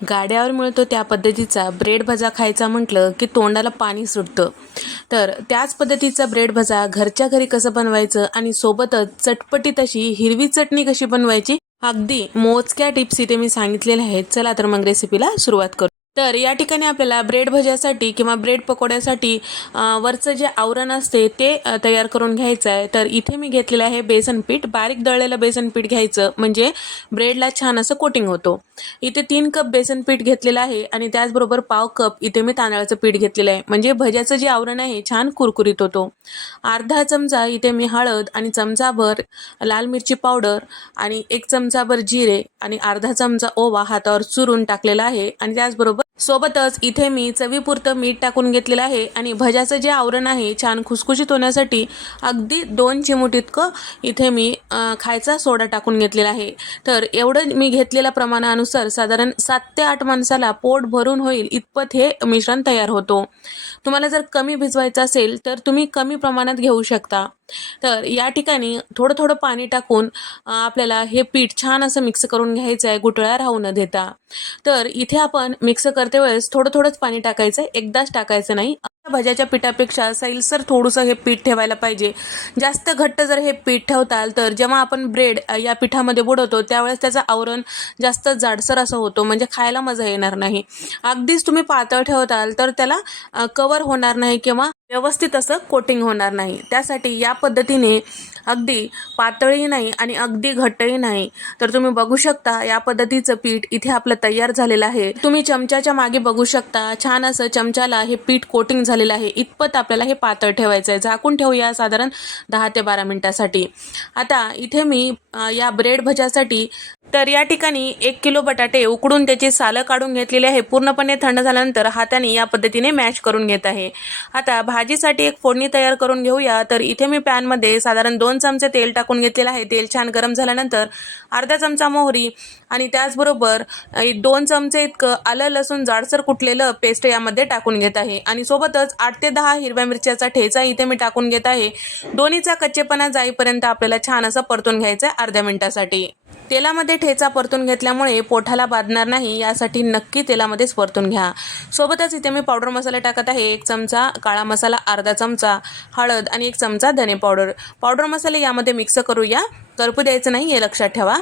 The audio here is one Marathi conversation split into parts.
गाड्यावर मिळतो त्या पद्धतीचा ब्रेड भजा खायचा म्हटलं की तोंडाला पाणी सुटतं. तर त्याच पद्धतीचा ब्रेड भजा घरच्या घरी कसं बनवायचं आणि सोबतच चटपटीत अशी हिरवी चटणी कशी बनवायची अगदी मोजक्या टिप्स इथे मी सांगितलेल्या आहेत. चला तर मग रेसिपीला सुरुवात करू. तर या ठिकाणी आपल्याला ब्रेड भज्यासाठी किंवा ब्रेड पकोड्यासाठी वरचं जे आवरण असते ते तयार करून घ्यायचं आहे. तर इथे मी घेतलेलं आहे बेसन पीठ. बारीक दळलेलं बेसन पीठ घ्यायचं. म्हणजे ब्रेडला छान असं कोटिंग होतो. इथे तीन कप बेसन पीठ घेतलेलं आहे आणि त्याचबरोबर पाव कप इथे मी तांदळाचं पीठ घेतलेलं आहे. म्हणजे भज्याचं जे आवरण आहे छान कुरकुरीत होतो. अर्धा चमचा इथे मी हळद आणि चमचाभर लाल मिरची पावडर आणि एक चमचाभर जिरे आणि अर्धा चमचा ओवा हातावर चुरून टाकलेला आहे. आणि त्याचबरोबर सोबतच इथे मी चवीपुरतं मीठ टाकून घेतलेलं आहे आणि भज्याचं जे आवरण आहे छान खुसखुशीत होण्यासाठी अगदी दोन चिमूट इतकं इथे मी खायचा सोडा टाकून घेतलेला आहे. तर एवढं मी घेतलेल्या प्रमाणानुसार साधारण सात ते आठ माणसाला पोट भरून होईल इतपत हे मिश्रण तयार होतो. तुम्हाला जर कमी भिजवायचं असेल तर तुम्ही कमी प्रमाणात घेऊ शकता. तर या ठिकाणी थोडं थोडं पाणी टाकून आपल्याला हे पीठ छान असं मिक्स करून घ्यायचं आहे गुटळ्या राहू न देता. तर इथे आपण मिक्स करते वेळेस थोडं थोडंच पाणी टाकायचं आहे. एकदाच टाकायचं नाही. भज्याच्या पिठापेक्षा सैलसर थोडंसं हे पीठ ठेवायला पाहिजे. जास्त घट्ट जर हे पीठ ठेवताल तर जेव्हा आपण ब्रेड या पिठामध्ये बुडवतो त्यावेळेस त्याचं आवरण जास्त जाडसर असं होतो. म्हणजे खायला मजा येणार नाही. अगदीच तुम्ही पातळ ठेवताल तर त्याला कवर होणार नाही किंवा व्यवस्थित असं कोटिंग होणार नाही. त्यासाठी या पद्धतीने अगदी पातळही नाही आणि अगदी घट्टही नाही. तर तुम्ही बघू शकता या पद्धतीचं पीठ इथे आपलं तयार झालेलं आहे. तुम्ही चमच्याच्या मागे बघू शकता छान असं चमच्याला हे पीठ कोटिंग झालेलं आहे. इतपत आपल्याला हे पातळ ठेवायचं आहे. झाकून ठेवूया साधारण दहा ते बारा मिनिटासाठी. आता इथे मी या ब्रेड भज्यासाठी तर या ठिकाणी एक किलो बटाटे उकडून त्याची सालं काढून घेतलेली आहे. पूर्णपणे थंड झाल्यानंतर हाताने या पद्धतीने मॅश करून घेत आहे. आता भाजीसाठी एक फोडणी तयार करून घेऊया. तर इथे मी पॅनमध्ये साधारण दोन चमचे तेल टाकून घेतलेलं आहे. तेल छान गरम झाल्यानंतर अर्धा चमचा मोहरी आणि त्याचबरोबर दोन चमचे इतकं आलं लसूण जाडसर कुटलेलं पेस्ट यामध्ये टाकून घेत आहे. आणि सोबतच आठ ते दहा हिरव्या मिरच्याचा ठेचा इथे मी टाकून घेत आहे. दोन्हीचा कच्चेपणा जाईपर्यंत आपल्याला छान असं परतून घ्यायचं आहे अर्ध्या मिनिटासाठी. तेलामध्ये ठेचा परतून घेतल्यामुळे पोठाला बाधणार नाही यासाठी नक्की तेलामध्येच परतून घ्या. सोबतच इथे मी पावडर मसाला टाकत आहे. एक चमचा काळा मसाला अर्धा चमचा हळद आणि एक चमचा धने पावडर पावडर मसाले यामध्ये मिक्स करूया. करपू द्यायचं नाही हे लक्षात ठेवा.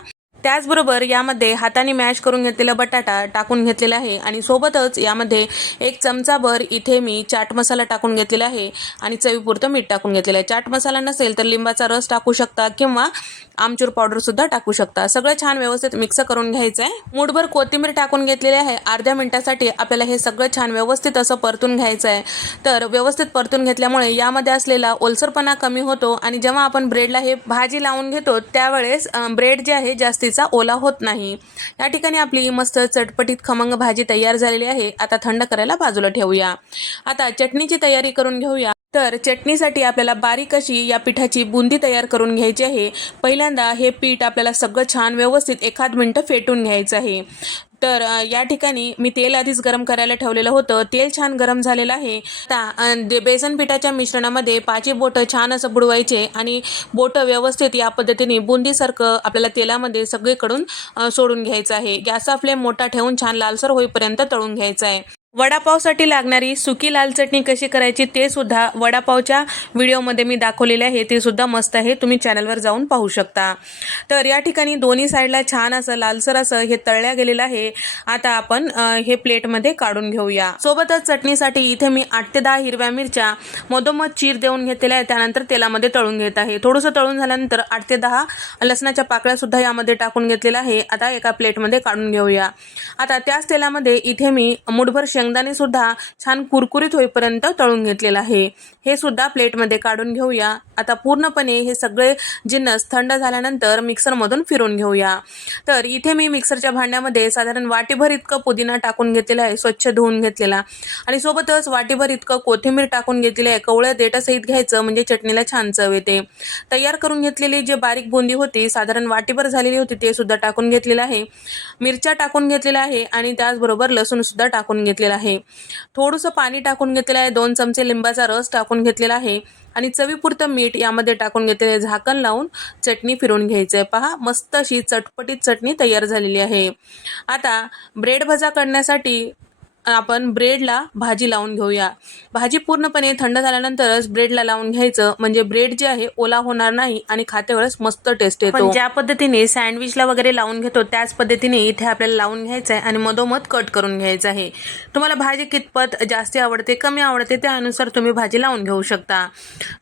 त्याचबरोबर यामध्ये हाताने मॅश करून घेतलेला बटाटा टाकून घेतलेला आहे. आणि सोबतच यामध्ये एक चमचाभर इथे मी चाट मसाला टाकून घेतलेला आहे आणि चवीपुरतं मीठ टाकून घेतलेलं आहे. चाट मसाला नसेल तर लिंबाचा रस टाकू शकता किंवा आमचूर पावडरसुद्धा टाकू शकता. सगळं छान व्यवस्थित मिक्स करून घ्यायचं आहे मूठभर कोथिंबीर टाकून घेतलेली आहे. अर्ध्या मिनिटासाठी आपल्याला हे सगळं छान व्यवस्थित असं परतून घ्यायचं आहे तर व्यवस्थित परतून घेतल्यामुळे यामध्ये असलेला ओलसरपणा कमी होतो आणि जेव्हा आपण ब्रेडला हे भाजी लावून घेतो त्यावेळेस ब्रेड जे आहे जास्तीचा ओला होत नाही. या ठिकाणी आपली मस्त चटपटीत खमंग भाजी तयार झालेली आहे. आता थंड करायला बाजूला ठेवूया. आता चटणीची तयारी करून घेऊया. तर चटणीसाठी आपल्याला बारीक अशी या पिठाची बुंदी तयार करून घ्यायची आहे. पहिल्यांदा हे पीठ आपल्याला सगळं छान व्यवस्थित एखाद मिनटं फेटून घ्यायचं आहे. तर या ठिकाणी मी तेल आधीच गरम करायला ठेवलेलं होतं. तेल छान गरम झालेलं आहे. आता बेसन पिठाच्या मिश्रणामध्ये पाचही बोटं छान असं बुडवायचे आणि बोटं व्यवस्थित या पद्धतीने बुंदीसारखं आपल्याला तेलामध्ये सगळीकडून सोडून घ्यायचं आहे. गॅसचा फ्लेम मोठा ठेवून छान लालसर होईपर्यंत तळून घ्यायचं आहे. वडापावसाठी लागणारी सुकी लाल चटणी कशी करायची ते सुद्धा वडापावच्या व्हिडिओमध्ये मी दाखवलेले आहे. ते सुद्धा मस्त आहे. तुम्ही चॅनलवर जाऊन पाहू शकता. तर या ठिकाणी दोन्ही साईडला छान असं लालसर असं हे तळल्या गेलेलं आहे. आता आपण हे प्लेटमध्ये काढून घेऊया. सोबतच चटणीसाठी इथे मी आठ ते दहा हिरव्या मिरच्या मधोमध चीर देऊन घेतलेल्या आहे त्यानंतर तेलामध्ये तळून घेत आहे. थोडंसं तळून झाल्यानंतर आठ ते दहा लसणाच्या पाकळ्या सुद्धा यामध्ये टाकून घेतलेल्या आहे. आता एका प्लेटमध्ये काढून घेऊया. आता त्याच तेलामध्ये इथे मी मुठभर शेंगदाणे सुद्धा छान कुरकुरीत होईपर्यंत तळून घेतलेलं आहे. हे सुद्धा प्लेटमध्ये काढून घेऊया. आता पूर्णपणे हे सगळे जिन्नस थंड झाल्यानंतर मिक्सरमधून फिरून घेऊया. तर इथे मी मिक्सरच्या भांड्यामध्ये साधारण वाटीभर इतकं पुदिना टाकून घेतलेला आहे स्वच्छ धुवून घेतलेला. आणि सोबतच वाटीभर इतकं कोथिंबीर टाकून घेतलेली आहे. कवळं देठासहित घ्यायचं म्हणजे चटणीला छान चव येते. तयार करून घेतलेली जी बारीक बुंदी होती साधारण वाटीभर झालेली होती ते सुद्धा टाकून घेतलेलं आहे. मिरच्या टाकून घेतलेल्या आहे आणि त्याचबरोबर लसूण सुद्धा टाकून घेतलेला आहे. थोडंसं पाणी टाकून घेतलेलं आहे. दोन चमचे लिंबाचा रस टाकून घेतलेला आहे. आणि चवीपुरतं मीठ यामध्ये टाकून घेतलेलं आहे झाकण लावून चटणी फिरून घ्यायचं आहे पहा मस्त अशी चटपटीत चटणी तयार झालेली आहे. आता ब्रेड भजा करण्यासाठी आपण ब्रेडला भाजी लावून घेऊया. भाजी पूर्णपणे थंड झाल्यानंतरच ब्रेडला लावून घ्यायचं. म्हणजे ब्रेड जे आहे ओला होणार नाही आणि खात्यावेळेस मस्त टेस्ट येतो. ज्या पद्धतीने सँडविचला वगैरे लावून घेतो त्याच पद्धतीने इथे आपल्याला लावून घ्यायचं आहे आणि मधोमध कट करून घ्यायचं आहे. तुम्हाला भाजी कितपत जास्ती आवडते कमी आवडते त्यानुसार तुम्ही भाजी लावून घेऊ शकता.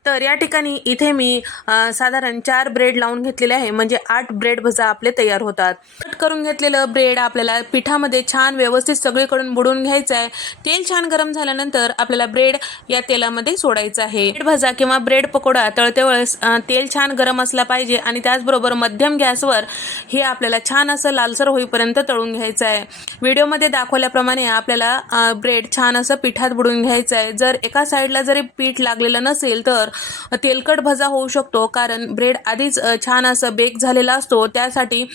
तर या ठिकाणी इथे मी साधारण चार ब्रेड लावून घेतलेले आहे. म्हणजे आठ ब्रेड भजा आपले तयार होतात. कट करून घेतलेलं ब्रेड आपल्याला पिठामध्ये छान व्यवस्थित सगळीकडून बुडून घ्यायचं आहे. तेल छान गरम झाल्यानंतर आपल्याला ब्रेड या तेलामध्ये सोडायचं आहे. ब्रेड भजा किंवा ब्रेड पकोडा तळते वेळेस तेल छान गरम असला पाहिजे आणि त्याचबरोबर मध्यम गॅसवर हे आपल्याला छान असं लालसर होईपर्यंत तळून घ्यायचं आहे. व्हिडिओमध्ये दाखवल्याप्रमाणे आपल्याला ब्रेड छान असं पिठात बुडून घ्यायचं आहे. जर एका साईडला जरी पीठ लागलेलं नसेल तर तेलकट भजा होऊ शकतो कारण ब्रेड आधीच छान असं बेक झालेला असतो. त्यासाठी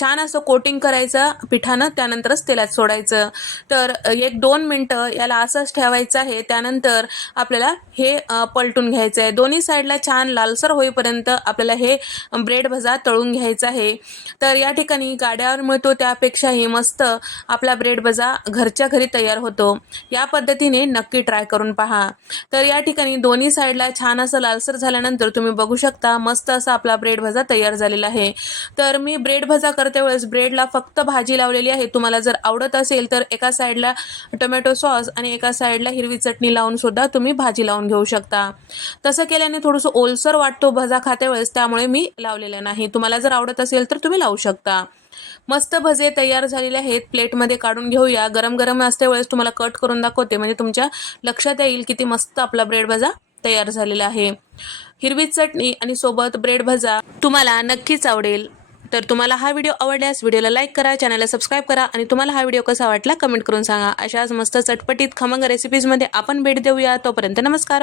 छान असं कोटिंग करायचं पिठानं त्यानंतरच तेलात सोडायचं. तर एक दोन मिनटं याला असंच ठेवायचं आहे. त्यानंतर आपल्याला हे पलटून घ्यायचं आहे. दोन्ही साईडला छान लालसर होईपर्यंत आपल्याला हे ब्रेड भजा तळून घ्यायचा आहे. तर या ठिकाणी गाड्यावर मिळतो त्यापेक्षाही मस्त आपला ब्रेड भजा घरच्या घरी तयार होतो. या पद्धतीने नक्की ट्राय करून पहा. तर या ठिकाणी दोन्ही साईडला छान असं लालसर झाल्यानंतर तुम्ही बघू शकता मस्त असा आपला ब्रेड भजा तयार झालेला आहे. तर मी ब्रेड भजा करते वेळेस ब्रेडला फक्त भाजी लावलेली आहे. तुम्हाला जर आवडत असेल तर एका साईडला टोमॅटो सॉस आणि एका साईडला हिरवी चटणी लावून सुद्धा तुम्ही भाजी लावून घेऊ शकता. तसं केल्याने थोडंसं ओलसर वाटतो भजा खाते वेळेस त्यामुळे मी लावलेलं नाही. तुम्हाला जर आवडत असेल तर तुम्ही लावू शकता. मस्त भजे तयार झालेले आहेत. प्लेटमध्ये काढून घेऊया. गरम गरम असते वेळेस तुम्हाला कट करून दाखवते. म्हणजे तुमच्या लक्षात येईल किती मस्त आपला ब्रेड भजा तयार झालेला आहे. हिरवी चटणी आणि सोबत ब्रेड भजा तुम्हाला नक्कीच आवडेल. तर तुम्हाला हा व्हिडिओ आवडल्यास व्हिडिओला लाईक करा चॅनलला सबस्क्राईब करा आणि तुम्हाला हा व्हिडिओ कसा वाटला कमेंट करून सांगा. अशाच मस्त चटपटीत खमंग रेसिपीजमध्ये आपण भेट देऊया. तोपर्यंत नमस्कार.